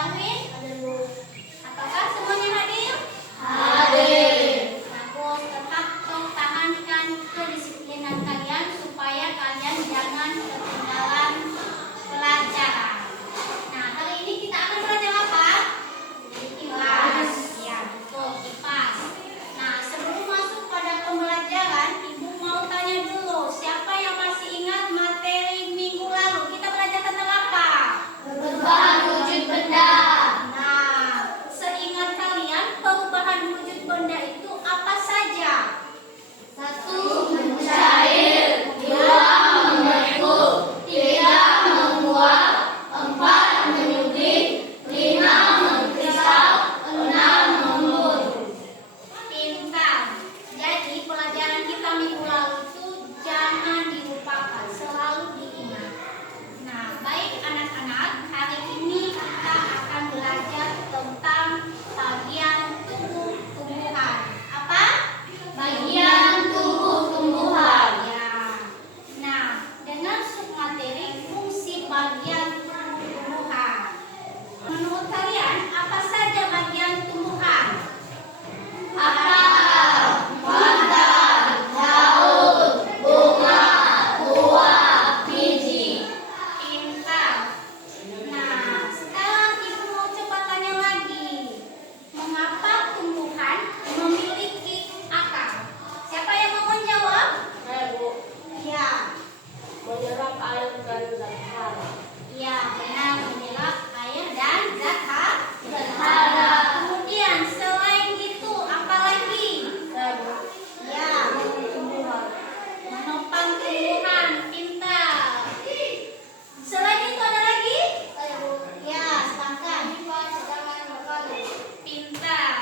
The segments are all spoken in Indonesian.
Darwin? Apakah semuanya hadir? Nah, bos, tetap pertahankan kedisiplinan kalian supaya kalian jangan ketinggalan pelajaran. Nah, hari ini kita akan belajar apa? IPAS. Ya, betul, IPAS. Nah, sebelum masuk pada pembelajaran, Ibu mau tanya dulu, siapa yang masih ingat materi minggu lalu? Kita belajar tentang apa? Perubahan wujud benda. Nah, seingat kalian, perubahan wujud benda itu apa saja? 1. Mencair. 2. Membentuk. 3. Membuat. 4. menyublim. 5. mengkristal. 6. membul. Pintar. Jadi pelajaran kita minggu lalu itu jangan dilupakan, selalu diingat. Nah, baik anak-anak, hari ini kita akan belajar tentang bagian tubuh tumbuhan. Apa? Bagian tubuh tumbuhan. Ya. Nah, dengan submateri fungsi bagian tubuh tumbuhan. Menurut kalian, apa saja bagian tumbuhan? Akar, batang, daun, bunga, buah, biji. Pintar. Nah, sekarang Ibu mau coba tanya lagi. Mengapa tumbuhan memiliki akar? Siapa yang mau menjawab? Saya, Bu, Ya. menyerap air dan zat hara. Ya, benar, menyerap air dan zat hara. Kemudian selain itu apa lagi? Saya, Bu, Ya, tumbuhan. menopang tumbuhan. Pintar. Selain itu ada lagi? Saya, Bu, Ya, silakan. cadangan makanan. Pintar.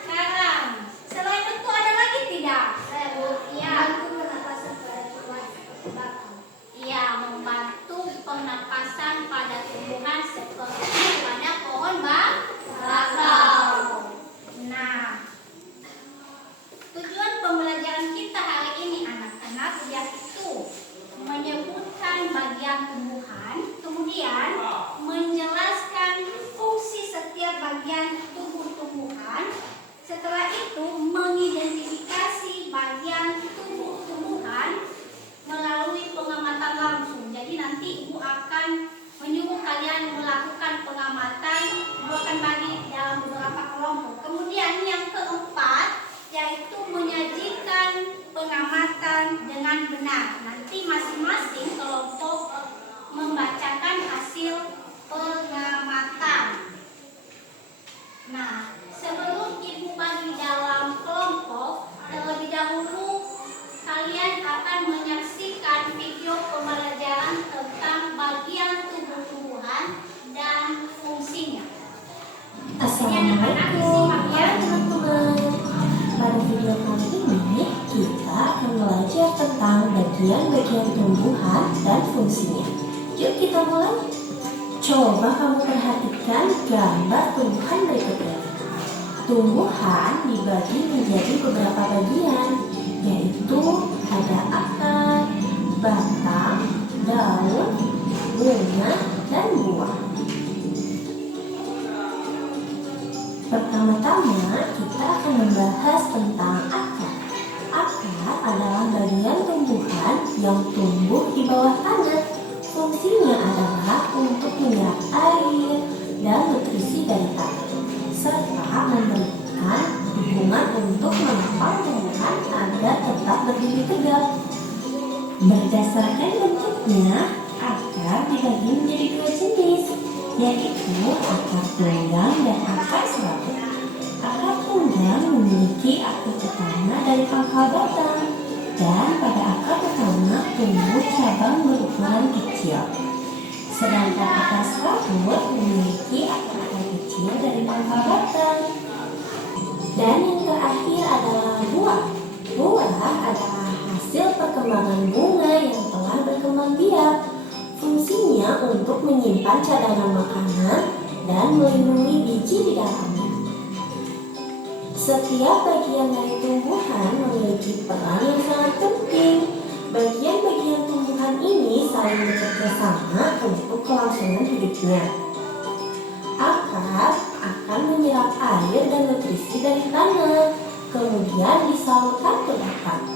Sekarang, selain itu ada lagi tidak? Saya, Bu, Ya. membantu pernapasan pada tumbuhan seperti batang. Ia membantu pernapasan pada tumbuhan seperti pada pohon bakau. Nah, tujuan pembelajaran kita hari ini anak-anak yaitu menyebutkan bagian tumbuhan, kemudian menjelaskan fungsi setiap bagian tubuh tumbuhan. Setelah itu mengidentifikasi bagian tubuh tumbuhan melalui pengamatan langsung. Jadi nanti Ibu akan menyuruh kalian melakukan pengamatan, Ibu akan bagi dalam beberapa kelompok. Kemudian yang keempat yaitu menyajikan pengamatan dengan benar. Nanti masing-masing kelompok membacakan hasil pengamatan. Nah, sebelum Ibu bagi dalam kelompok, terlebih dahulu kalian akan menyaksikan video pembelajaran tentang bagian tubuh tumbuhan dan fungsinya. Assalamualaikum teman-teman. Pada video kali ini kita akan belajar tentang bagian-bagian tumbuhan dan fungsinya. Yuk kita mulai. Coba kamu perhatikan gambar tumbuhan berikut ini. Tumbuhan dibagi menjadi beberapa bagian, yaitu ada akar, batang, daun, bunga, dan buah. Pertama-tama kita akan membahas tentang akar. Akar adalah bagian tumbuhan yang tumbuh di bawah tanah. Fungsinya adalah untuk menyerap air dan nutrisi dari tanah, serta memberikan dukungan untuk menopang tumbuhan agar tetap berdiri tegak. Berdasarkan bentuknya, akar dibagi menjadi dua jenis, yaitu akar tunggang dan akar serabut. Akar tunggang memiliki akar utama dari pangkal batang, dan pada akar utama tumbuh cabang berukuran kecil. Sedangkan akar serabut memiliki akar kecil dari pangkal batang. Dan yang terakhir adalah buah. Buah adalah hasil perkembangan bunga yang telah berkembang biak. Fungsinya untuk menyimpan cadangan makanan dan melindungi biji di dalamnya. Setiap bagian dari tumbuhan memiliki peran yang sangat penting. Bagian-bagian tumbuhan ini saling bekerja sama untuk kelangsungan hidupnya. Akar dari tanah, kemudian disalurkan ke batang.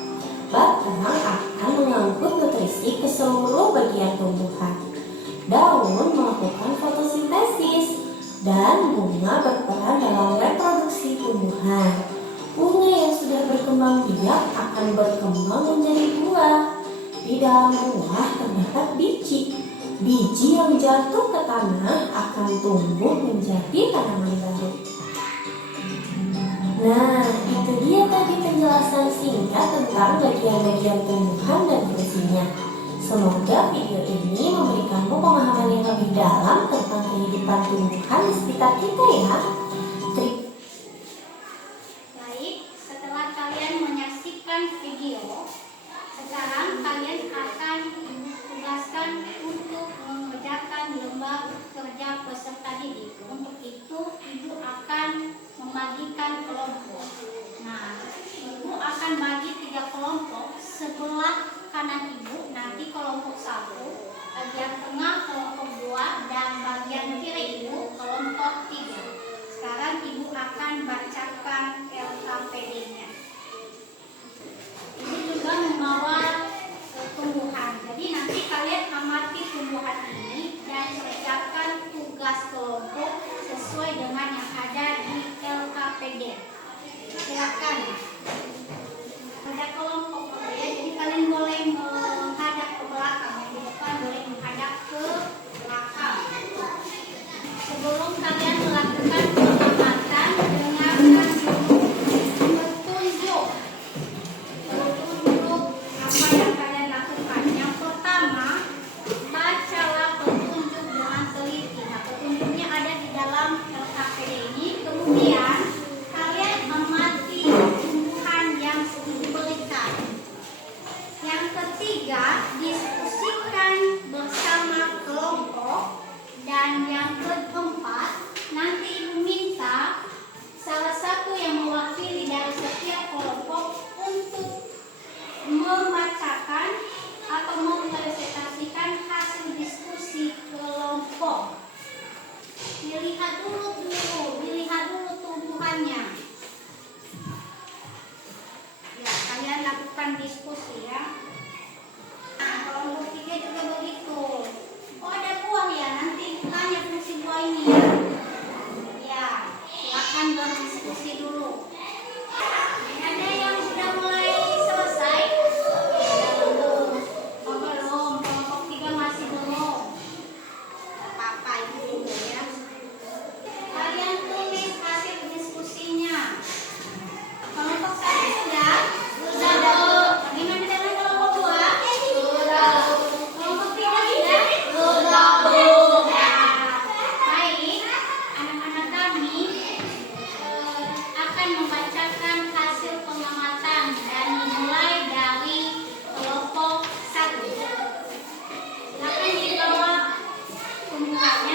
Batang akan mengangkut nutrisi ke seluruh bagian tumbuhan. Daun melakukan fotosintesis dan bunga berperan dalam reproduksi tumbuhan. Bunga yang sudah berkembang biak akan berkembang menjadi buah. Di dalam buah terdapat biji. Biji yang jatuh ke tanah akan tumbuh menjadi tanaman baru. Nah, itu dia tadi penjelasan singkat tentang bagian-bagian tumbuhan dan fungsinya. Semoga video ini memberikanmu pemahaman yang lebih dalam tentang kehidupan tumbuhan di sekitar kita ya. Baik, setelah kalian menyaksikan video, sekarang kalian akan ditugaskan untuk mengerjakan lembar kerja peserta didik. Untuk itu, ibu akan membagikan kelompok. Nah, ibu akan bagi 3 kelompok. Sebelah kanan ibu nanti kelompok 1, bagian tengah kelompok 2, dan bagian kiri ibu kelompok 3. Sekarang ibu akan bacakan LKPD-nya. Ini juga membawa tumbuhan. Jadi nanti kalian amati tumbuhan ini dan kerjakan tugas kelompok sesuai dengan yang ada di LKPD. Silakan. Ada kelompok ya, jadi kalian boleh menghadap ke belakang, yang di depan boleh menghadap ke belakang. Sebelum kalian melakukan pengamatan, dengarkan dulu petunjuk apa yang kalian lakukan. Yang pertama, bacalah petunjuk dengan teliti. Nah, petunjuknya ada di dalam LKPD ini. Kemudian kalian amati tumbuhan yang diberikan. Yang ketiga, diskusikan bersama kelompok. Dan yang keempat, nanti ibu minta salah satu yang mewakili dari setiap kelompok untuk membacakan atau mempresentasikan hasil diskusi kelompok. Dilihat dulu tumbuhannya. Ya, kalian lakukan diskusi ya. Nah, kelompok 3 juga begitu. Oh, ada buah ya, nanti tanya fungsi buah ini ya. Ya, silakan berdiskusi dulu. Ada yang sudah mulai selesai? Belum. Oh, belum. Kelompok 3 masih belum. Apa itu dulu ya. Kalian tulis hasil diskusinya. Kelompok 1 sudah? Sudah. Bagaimana dengan kelompok 2? Sudah. Kelompok 3 sudah? Sudah. Baik, anak-anak kami akan membacakan hasil pengamatan dan dimulai dari kelompok 1. Silakan dibawa tumbuhannya.